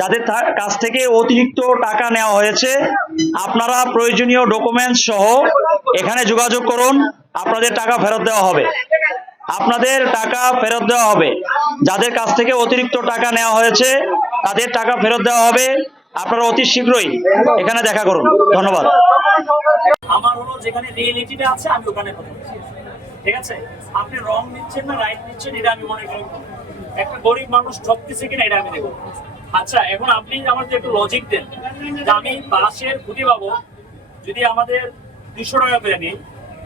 যাদের কাছ থেকে অতিরিক্ত টাকা নেওয়া হয়েছে আপনারা প্রয়োজনীয় ডকুমেন্টস সহ এখানে যোগাযোগ করুন, আপনাদের টাকা ফেরত দেওয়া হবে। আপনাদের টাকা ফেরত দেওয়া হবে। যাদের কাছ থেকে অতিরিক্ত টাকা নেওয়া হয়েছে তাদের টাকা ফেরত দেওয়া হবে। আপনারা অতি শীঘ্রই এখানে দেখা করুন। ধন্যবাদ। আমার হলো যেখানে রিয়েলিটিটা আছে আমি ওখানে কথা বলছি, ঠিক আছে? আপনি রং নিচ্ছেন না রাইট নিচ্ছেন এটা আমি মনে করি একটা গরিব মানুষ ঠকতেছে কিনা এটা আমি দেখবো। আচ্ছা, এখন আপনি আমাদের একটু লজিক দেন যে আমি বাসের খুঁটি পাবো যদি আমাদের 200 টাকা করে নিই,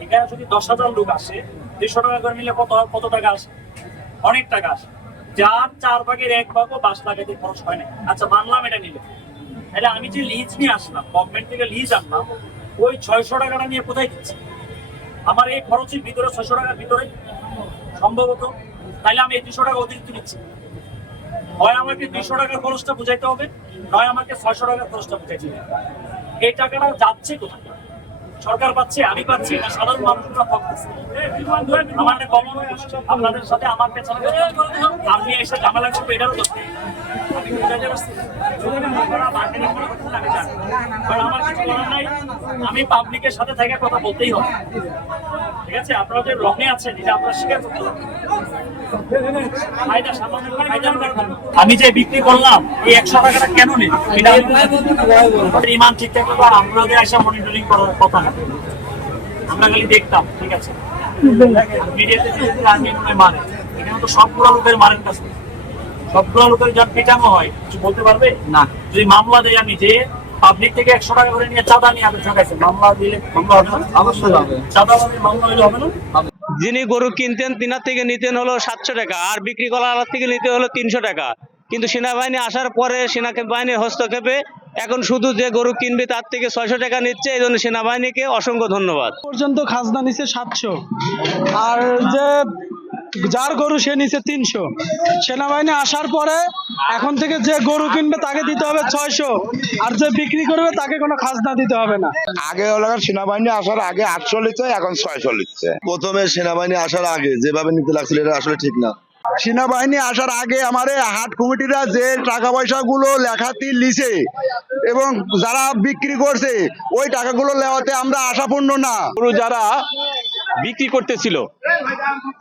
এখানে যদি 10,000 লোক আসে 200 টাকা করে নিলে কত টাকা আসে? অনেক টাকা আসে। যার 4 ভাগের 1 ভাগও বাস লাগাতে খরচ হয় না। আচ্ছা, মানলাম এটা নিলে, তাহলে আমি যে লিজ নিয়ে আসলাম, গভর্নমেন্ট থেকে লিজ আনলাম, ওই 600 টাকাটা নিয়ে কোথায় দিচ্ছি? আমার এই খরচের ভিতরে 600 টাকার ভিতরে সম্ভবত, তাহলে আমি এই 200 টাকা অতিরিক্ত নিচ্ছি। হয় আমাকে 200 টাকার খরচটা বুঝাইতে হবে, নয় আমাকে 600 টাকার খরচটা বুঝাইতে হবে। এই টাকাটা যাচ্ছে কোথায়? সরকার পাচ্ছে, আমি পাচ্ছি, না সাধারণ মানুষরা পাচ্ছে? আমার একটা কমন কোশ্চেন, আপনাদের সাথে আমার পেছনে আপনি এসে ঝামেলা করবে এটারও দোষ নেই। আমি বুঝাইতে পারছি আমি জানি, আমার কিছু করার নাই। আমি পাবলিকের সাথে থেকে কথা বলতেই হবে, ঠিক আছে? আপনারা যে রঙে আছেন এটা আপনারা স্বীকার করতে হবে। আমি যে বিক্রি করলাম এই 100 টাকাটা কেন নেই এটা ইমান ঠিক থাকলে তো আমাদের এসে মনিটরিং করার কথা না, আমরা খালি দেখতাম, ঠিক আছে? মিডিয়াতে মানে এখানে তো সবগুলো লোকের মারেন কাছে, সবগুলো লোকের যখন পিটানো হয় কিছু বলতে পারবে না। যদি মামলা দেয় আমি যে পাবলিক থেকে 100 টাকা করে নিয়ে চাঁদা নিয়ে আপনি ঠকাইছেন, মামলা দিলে মামলা হবে না? অবশ্যই হবে। চাঁদা মামলা হলে হবে না? যিনি গরু কিনতেন তিনার থেকে নিতেন হলো 700 টাকা, আর বিক্রি করার থেকে নিতে হলো 300 টাকা। কিন্তু সেনাবাহিনী আসার পরে সেনাবাহিনীর হস্তক্ষেপে এখন শুধু যে গরু কিনবে তার থেকে 600 টাকা নিচ্ছে। এই জন্য সেনাবাহিনীকে অসংখ্য ধন্যবাদ। পর্যন্ত খাজনা নিচ্ছে 700, আর যে যার গরু সে নিচ্ছে 300। সেনাবাহিনী আসার পরে এখন থেকে যে গরু কিনবে তাকে দিতে হবে 600, আর যে বিক্রি করবে তাকে কোনো খাজনা দিতে হবে না। আগে হলো সেনাবাহিনী আসার আগে 800 লিচ্ছে, এখন 600 লিচ্ছে। প্রথমে সেনাবাহিনী আসার আগে যেভাবে নিতে লাগছিল এটা আসলে ঠিক না। সেনাবাহিনী আসার আগে আমাদের হাট কমিটিরা যে টাকা পয়সা গুলো লেখাতি লিছে এবং যারা বিক্রি করছে ওই টাকাগুলো লেওয়াতে আমরা আশাপূর্ণ না। গরু যারা বিক্রি করতেছিল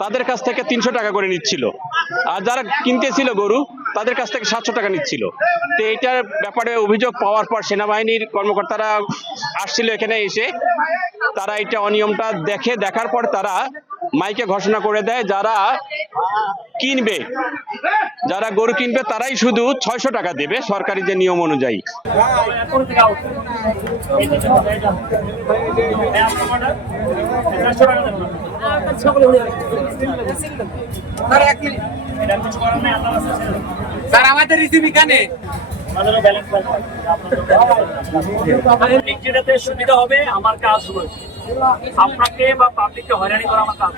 তাদের কাছ থেকে 300 টাকা করে নিচ্ছিল, আর যারা কিনতেছিল গরু তাদের কাছ থেকে 700 টাকা নিচ্ছিল। তো এইটার ব্যাপারে অভিযোগ পাওয়ার পর সেনাবাহিনীর কর্মকর্তারা আসছিল এখানে এসে, তারা এটা অনিয়মটা দেখার পর তারা মাইকে ঘোষণা করে দেয় যারা গরু কিনবে তারাই শুধু 600 টাকা দেবে সরকারি যে নিয়ম অনুযায়ী। স্যার আমাদের রিসিভ এখানে সুবিধা হবে, আমার কাজ হয়েছে। আপনাকে বা পাবলিককে হয়রানি করা আমার কাজ।